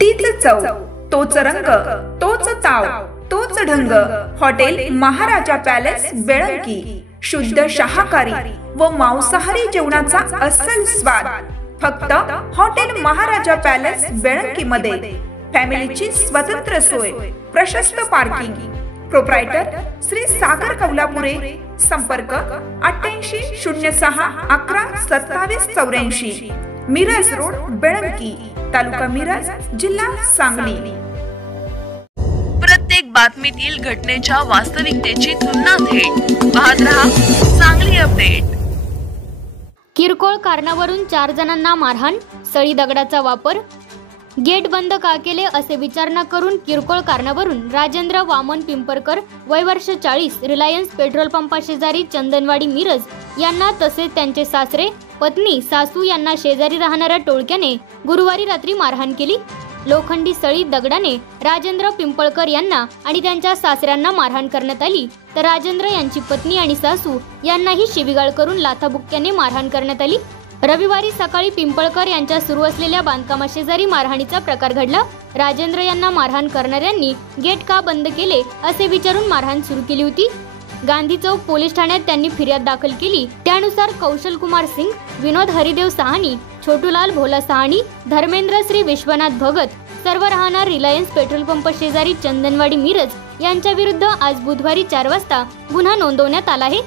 तीच चव, तोच रंग, तोच ताव, तोच ढंग. हॉटेल महाराजा पॅलेस बेळंकी. शुद्ध शाकाहारी व मांसाहारी जेवणाचा अस्सल स्वाद फक्त हॉटेल महाराजा पॅलेस बेळंकी मध्ये. फॅमिलीची स्वतंत्र सोय, प्रशस्त पार्किंग. प्रोप्रायटर श्री सागर कौलापुरे. संपर्क 8806112784. मिरज रोड बेळंकी, तालुका मिरज, जिल्हा सांगली. प्रत्येक बातमीतील घटनेच्या वास्तविकतेची तुलना थेट पाहत रहा सांगली अपडेट. किरकोळ कारणावरून 4 जणांना मारहाण, सळी दगडाचा वापर. गेट बंद का केले असे विचारणा करून किरकोळ कारणावरून राजेंद्र वामन पिंपरकर वय वर्ष 40 रिलायन्स पेट्रोल पंपा शेजारी चंदनवाडी मिरज यांना तसेच त्यांचे सासरे, पत्नी, सासू यांना शेजारी राहणाऱ्या टोळक्याने गुरुवारी रात्री मारहाण केली. लोखंडी सळी दगडाने राजेंद्र पिंपळकर यांना आणि त्यांच्या सासऱ्यांना मारहाण करण्यात आली, तर राजेंद्र यांची पत्नी आणि सासू यांनाही शिवीगाळ करून लाथाबुक्क्याने मारहाण करण्यात आली. रविवारी सकाळी पिंपळकर यांच्या सुरू असलेल्या बांधकामाशेजारी मारहाणीचा प्रकार घडला. राजेंद्र यांना मारहाण करणाऱ्यांनी गेट का बंद केले असे विचारून मारहाण सुरू केली होती. गांधी चौक पोलीस ठाण्यात त्यांनी फिर्याद दाखल केली. त्यानुसार कौशल कुमार सिंग, विनोद हरिदेव सहानी, छोटूलाल भोला सहानी, धर्मेंद्र श्री विश्वनाथ भगत सर्व राहणार रिलायन्स पेट्रोल पंप शेजारी चंदनवाडी मिरज यांच्या विरुद्ध आज बुधवारी 4 वाजता गुन्हा नोंदवण्यात आला आहे.